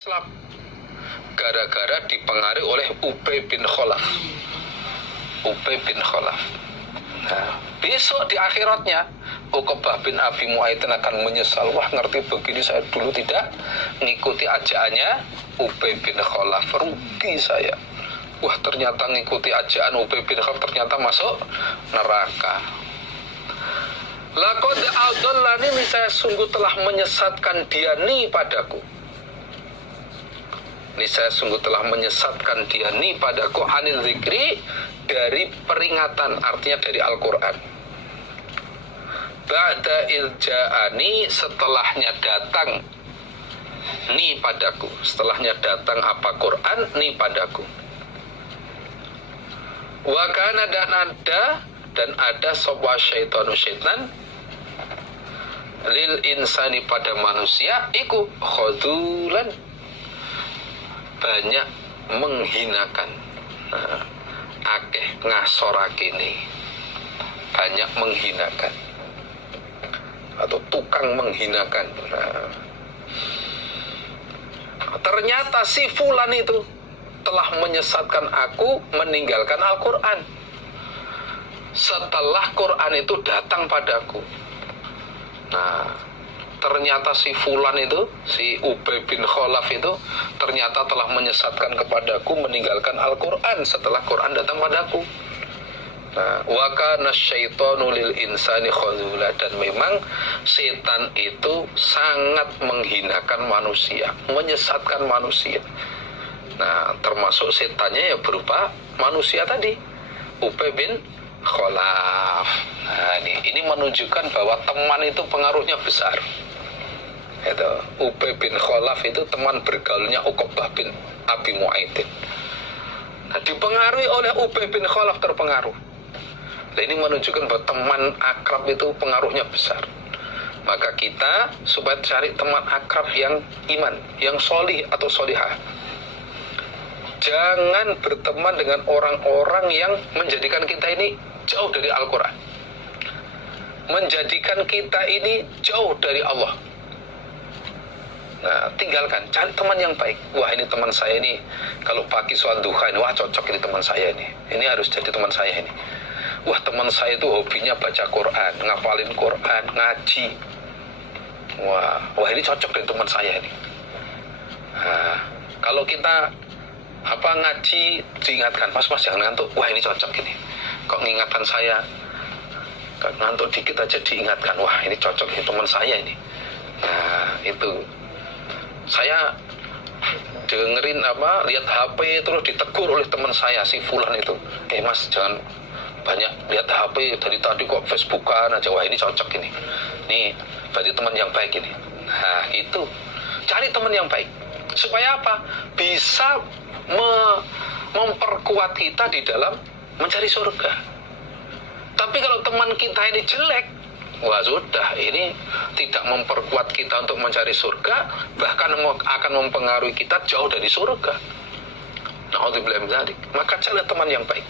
Islam gara-gara dipengaruhi oleh Ubay bin Khalaf. Nah, besok di akhiratnya Uqbah bin Abi Mu'ayth akan menyesal. Wah, ngerti begini saya dulu tidak ngikuti ajaannya Ubay bin Khalaf, rugi saya. Wah, ternyata ngikuti ajaan Ubay bin Khalaf ternyata masuk neraka. Laqad adallani, saya sungguh telah menyesatkan dia padaku. Saya sungguh telah menyesatkan dia padaku anil zikri, dari peringatan, artinya dari Al-Quran. Ba'da ilja'ani, setelahnya datang padaku, setelahnya datang apa Quran padaku. Wa kana, dan ada sopa syaitanu, syaitan lil insani, pada manusia iku khodulan, banyak menghinakan. Nah, akeh ngasorakini, banyak menghinakan atau tukang menghinakan. Nah, ternyata si fulan itu telah menyesatkan aku meninggalkan Al-Quran setelah Quran itu datang padaku. Nah, ternyata si fulan itu, si Ubay bin Khalaf itu ternyata telah menyesatkan kepadaku meninggalkan Al-Quran setelah Quran datang padaku. Nah, wa kana syaitanu lil insani khadzula, dan memang setan itu sangat menghinakan manusia, menyesatkan manusia. Nah, termasuk setannya ya berupa manusia tadi, Ubay bin Khalaf. Nah, ini menunjukkan bahwa teman itu pengaruhnya besar. Itu Ubay bin Khalaf itu teman bergaulnya Uqbah bin Abi Mu'ayth. Nah, dipengaruhi oleh Ubay bin Khalaf, terpengaruh. Nah, ini menunjukkan bahwa teman akrab itu pengaruhnya besar. Maka kita supaya cari teman akrab yang iman, yang solih atau solihah. Jangan berteman dengan orang-orang yang menjadikan kita ini jauh dari Al-Quran, menjadikan kita ini jauh dari Allah. Nah, tinggalkan, cari teman yang baik. Wah, ini teman saya ini kalau pagi sholat duha ini, wah cocok ini teman saya ini. Ini harus jadi teman saya ini. Wah, teman saya itu hobinya baca Quran, ngapalin Quran, ngaji. Wah ini cocok dengan teman saya ini. Nah, kalau kita ngaji diingatkan, mas jangan ngantuk. Wah, ini cocok ini. Kok ngingatkan saya? Ngantuk dikit aja diingatkan. Wah, ini cocok ini teman saya ini. Nah, itu saya dengerin lihat HP terus ditegur oleh teman saya si fulan itu. Mas, jangan banyak lihat HP, dari tadi kok Facebookan aja. Wah, ini cocok ini. Nih, berarti teman yang baik ini. Nah, itu cari teman yang baik supaya apa? Bisa memperkuat kita di dalam mencari surga. Tapi kalau teman kita ini jelek, wah sudah, ini tidak memperkuat kita untuk mencari surga, bahkan akan mempengaruhi kita jauh dari surga. Na'udzubillah min dzalik. Maka cari teman yang baik,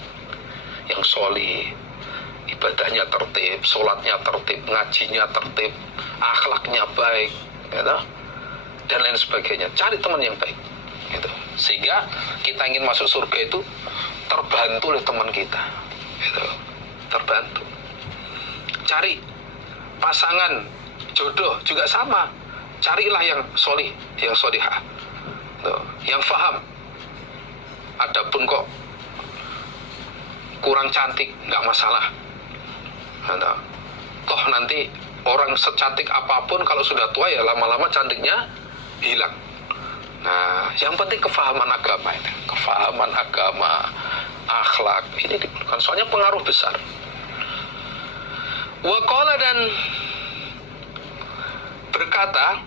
yang solih, ibadahnya tertib, sholatnya tertib, ngajinya tertib, akhlaknya baik, gitu, dan lain sebagainya. Cari teman yang baik, gitu. Sehingga kita ingin masuk surga itu terbantu oleh teman kita, gitu. Terbantu. Cari pasangan jodoh juga sama, carilah yang solih, yang solihah, yang faham. Adapun kok kurang cantik, nggak masalah. Toh nanti orang secantik apapun kalau sudah tua ya lama-lama cantiknya hilang. Nah, yang penting kefahaman agama itu, kefahaman agama, akhlak ini diperlukan. Soalnya pengaruh besar. Waqala, dan berkata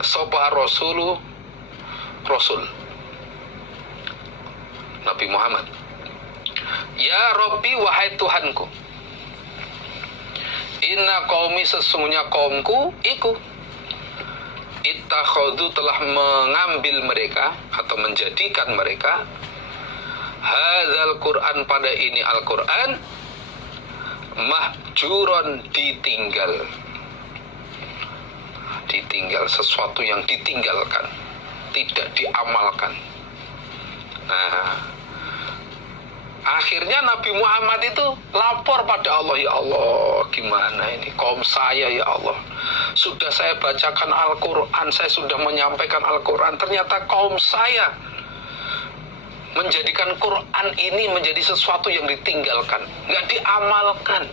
sopa Rasul Nabi Muhammad, ya Rabbi, wahai Tuhanku, inna qaumi, sesungguhnya kaumku iku ittakhadhu, telah mengambil mereka atau menjadikan mereka hadzal Quran, pada ini Al-Quran, mahjuron, ditinggal, sesuatu yang ditinggalkan. tidak diamalkan. Nah, akhirnya Nabi Muhammad itu lapor pada Allah, ya Allah, gimana ini kaum saya ya Allah. Sudah saya bacakan Al-Quran, saya sudah menyampaikan Al-Quran, ternyata kaum saya menjadikan Quran ini menjadi sesuatu yang ditinggalkan, nggak diamalkan,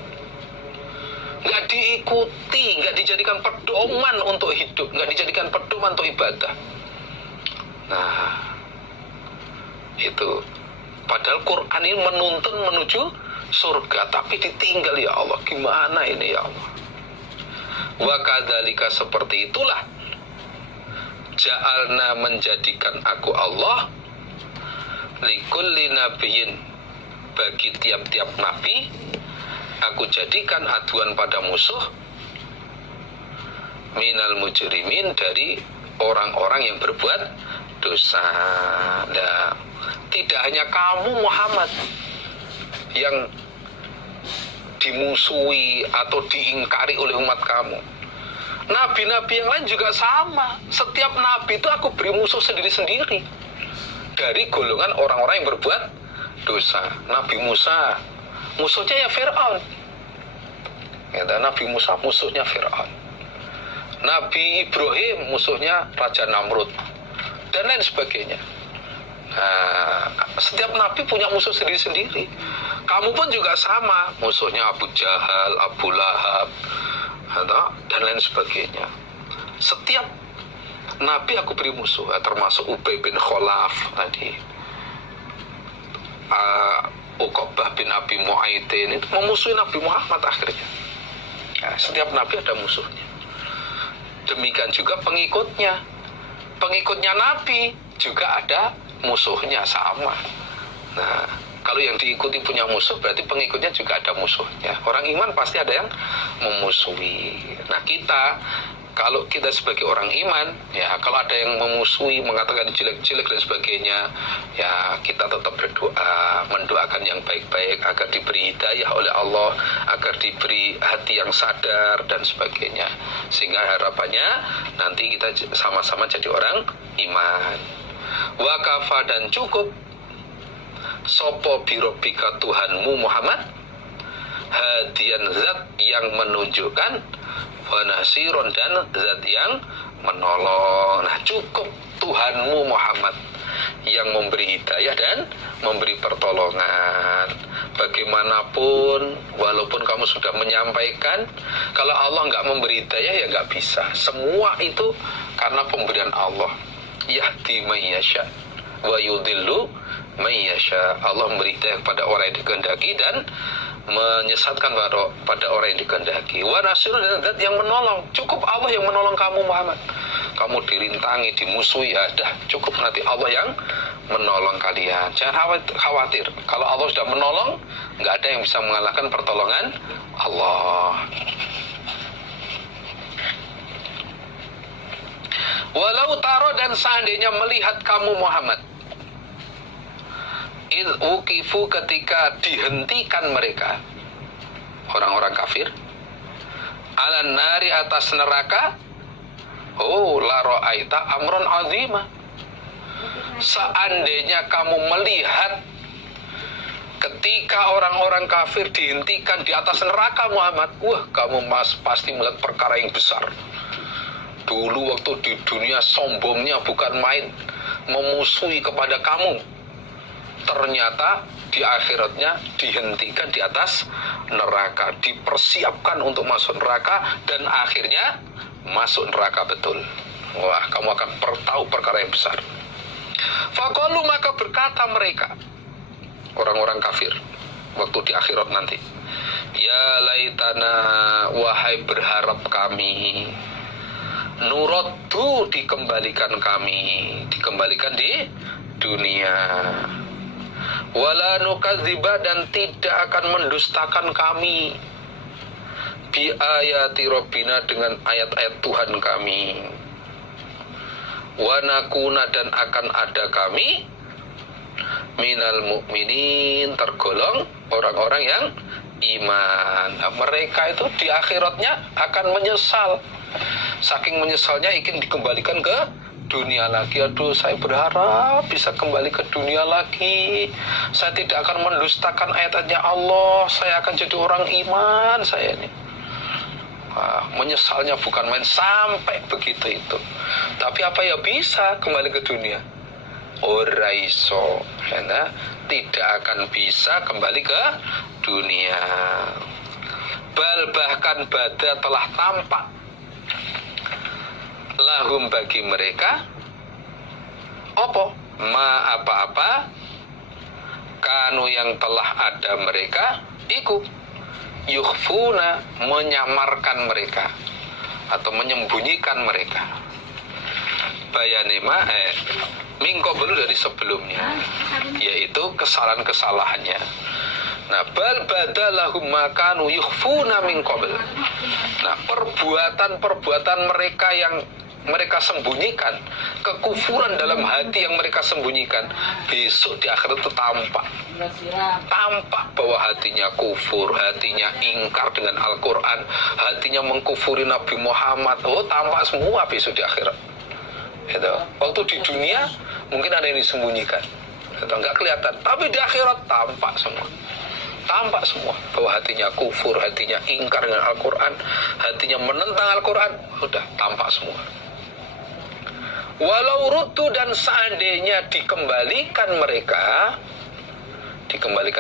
nggak diikuti, nggak dijadikan pedoman untuk hidup, nggak dijadikan pedoman untuk ibadah. Nah, itu padahal Quran ini menuntun menuju surga, tapi ditinggal, ya Allah, gimana ini ya Allah. Wa kadzalika, seperti itulah ja'alna, menjadikan aku Allah, likulli nabiyyin, bagi tiap-tiap nabi aku jadikan aduan pada musuh, minal mujrimin, dari orang-orang yang berbuat dosa. Nah, tidak hanya kamu Muhammad yang dimusuhi atau diingkari oleh umat kamu, nabi-nabi yang lain juga sama. Setiap nabi itu aku beri musuh sendiri-sendiri dari golongan orang-orang yang berbuat dosa. Nabi Musa musuhnya ya Fir'aun, Nabi Musa musuhnya Fir'aun. Nabi Ibrahim musuhnya Raja Namrud, dan lain sebagainya. Nah, setiap nabi punya musuh sendiri-sendiri. Kamu pun juga sama, musuhnya Abu Jahal, Abu Lahab, dan lain sebagainya. Setiap nabi aku beri musuh, termasuk Ubay bin Khalaf tadi, Uqbah bin Abi Mu'aitin, itu memusuhi Nabi Muhammad akhirnya. Nah, setiap nabi ada musuhnya. Demikian juga pengikutnya nabi juga ada musuhnya, sama. Nah, kalau yang diikuti punya musuh, berarti pengikutnya juga ada musuhnya. Orang iman pasti ada yang memusuhi. Nah, kalau kita sebagai orang iman, ya kalau ada yang memusuhi, mengatakan jelek-jelek dan sebagainya, ya kita tetap berdoa, mendoakan yang baik-baik agar diberi hidayah oleh Allah, agar diberi hati yang sadar dan sebagainya. Sehingga harapannya nanti kita sama-sama jadi orang iman. Wa kafa, dan cukup sopo birobika, Tuhanmu Muhammad, hadian, zat yang menunjukkan, wa nasiron, dan zat yang menolong. Nah, cukup Tuhanmu Muhammad yang memberi hidayah dan memberi pertolongan. Bagaimanapun, walaupun kamu sudah menyampaikan, kalau Allah nggak memberi hidayah ya nggak bisa. Semua itu karena pemberian Allah. Yahdi man yasha wa yudhillu man yasha. Allah memberi hidayah kepada orang yang dikehendaki dan menyesatkan pada orang yang dikehendaki. Wa nasirun, dan zat yang menolong. Cukup Allah yang menolong kamu Muhammad. Kamu dirintangi, dimusuhi, ya dah, cukup nanti Allah yang menolong kalian. Jangan khawatir. Kalau Allah sudah menolong, nggak ada yang bisa mengalahkan pertolongan Allah. Walau taro, dan seandainya melihat kamu Muhammad, id uqifu, ketika dihentikan mereka, orang-orang kafir, alan nari, atas neraka, la ra'aita amron azima. Seandainya kamu melihat ketika orang-orang kafir dihentikan di atas neraka Muhammad, wah, kamu pasti melihat perkara yang besar. Dulu waktu di dunia sombongnya bukan main, memusuhi kepada kamu. Ternyata di akhiratnya dihentikan di atas neraka, dipersiapkan untuk masuk neraka, dan akhirnya masuk neraka betul. Wah, kamu akan tahu perkara yang besar. Faqalu, maka berkata mereka, orang-orang kafir waktu di akhirat nanti, ya laitana, wahai berharap kami, nuraddu, dikembalikan di dunia, wala nukadziba, dan tidak akan mendustakan kami, bi ayati rabbina, dengan ayat-ayat Tuhan kami, wa nakuna, dan akan ada kami, minal mu'minin, tergolong orang-orang yang iman. Nah, mereka itu di akhiratnya akan menyesal, saking menyesalnya ingin dikembalikan ke dunia lagi. Aduh, saya berharap bisa kembali ke dunia lagi. Saya tidak akan mendustakan ayat-ayatnya Allah. Saya akan jadi orang iman saya ini. Wah, menyesalnya bukan main sampai begitu itu. Tapi apa ya bisa kembali ke dunia? Ora iso, ya, tidak akan bisa kembali ke dunia. Bahkan bada telah tampak lahum bagi mereka apa-apa kanu yang telah ada mereka iku yukhfuna menyamarkan mereka atau menyembunyikan mereka bayanema mingko belum dari sebelumnya, yaitu kesalahan-kesalahannya. Nah, bal badalahum makanu yukhfuna min qabl. Nah, perbuatan mereka yang mereka sembunyikan, kekufuran dalam hati yang mereka sembunyikan, besok di akhirat itu tampak bahwa hatinya kufur, hatinya ingkar dengan Al-Quran, hatinya mengkufuri Nabi Muhammad. Tampak semua besok di akhirat. Gitu. Waktu di dunia mungkin ada yang disembunyikan, nggak kelihatan, tapi di akhirat tampak semua bahwa hatinya kufur, hatinya ingkar dengan Al-Quran, hatinya menentang Al-Quran, sudah tampak semua. Walau rutu, dan seandainya dikembalikan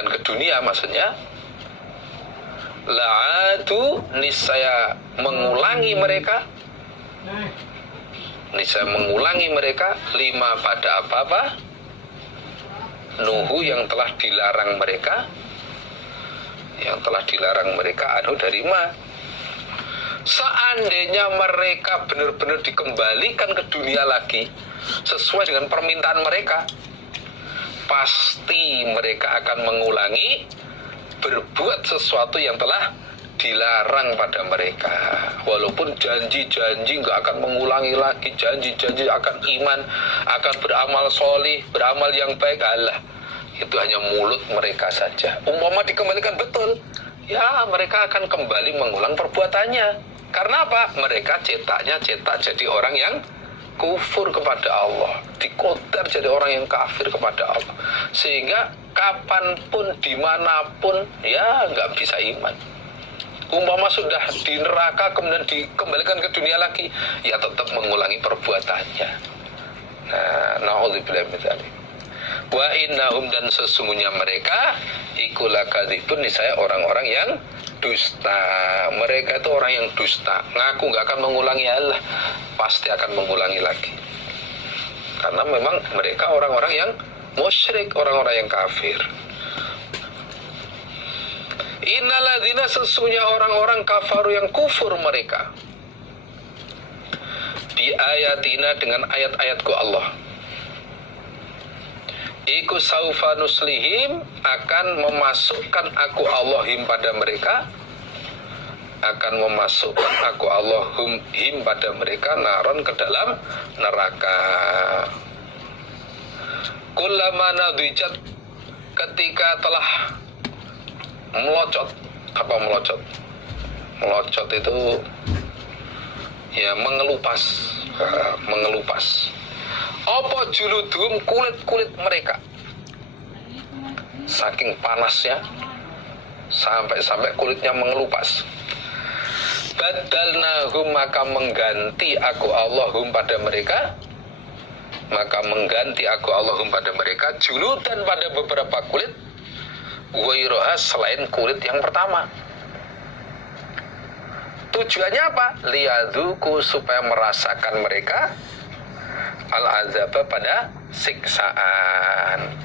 ke dunia maksudnya, la'atu, niscaya mengulangi mereka lima pada apa-apa nuhu yang telah dilarang mereka anu dari ma. Seandainya mereka benar-benar dikembalikan ke dunia lagi sesuai dengan permintaan mereka, pasti mereka akan mengulangi berbuat sesuatu yang telah dilarang pada mereka. Walaupun janji-janji nggak akan mengulangi lagi, janji-janji akan iman, akan beramal solih, beramal yang baik, Allah, itu hanya mulut mereka saja. Umpama dikembalikan betul, ya mereka akan kembali mengulang perbuatannya. Karena apa? Mereka cetak jadi orang yang kufur kepada Allah, dikodar jadi orang yang kafir kepada Allah, sehingga kapanpun, dimanapun, ya nggak bisa iman. Umpama sudah di neraka kemudian dikembalikan ke dunia lagi, ya tetap mengulangi perbuatannya. Nah, na'udzubillah min dzalik. Wa innahum, dan sesungguhnya mereka ikulah kadzibun, niscaya orang-orang yang dusta. Mereka itu orang yang dusta, ngaku nggak akan mengulangi, Allah pasti akan mengulangi lagi. Karena memang mereka orang-orang yang musyrik, orang-orang yang kafir. Innalladzina, sesungguhnya orang-orang kafaru yang kufur mereka bi ayatina, dengan ayat-ayatku Allah, iku saufa nuslihim, akan memasukkan aku Allahim pada mereka, pada mereka naron, ke dalam neraka. Kullama nadijat, ketika telah melocot. Apa melocot? Melocot itu ya mengelupas. Apa juludum, kulit mereka, saking panasnya sampai kulitnya mengelupas. Badalnahum, maka mengganti aku Allahum pada mereka, juludan, pada beberapa kulit, wairoha, selain kulit yang pertama. Tujuannya apa? Liyadzuku, supaya merasakan mereka al-azab, pada siksaan.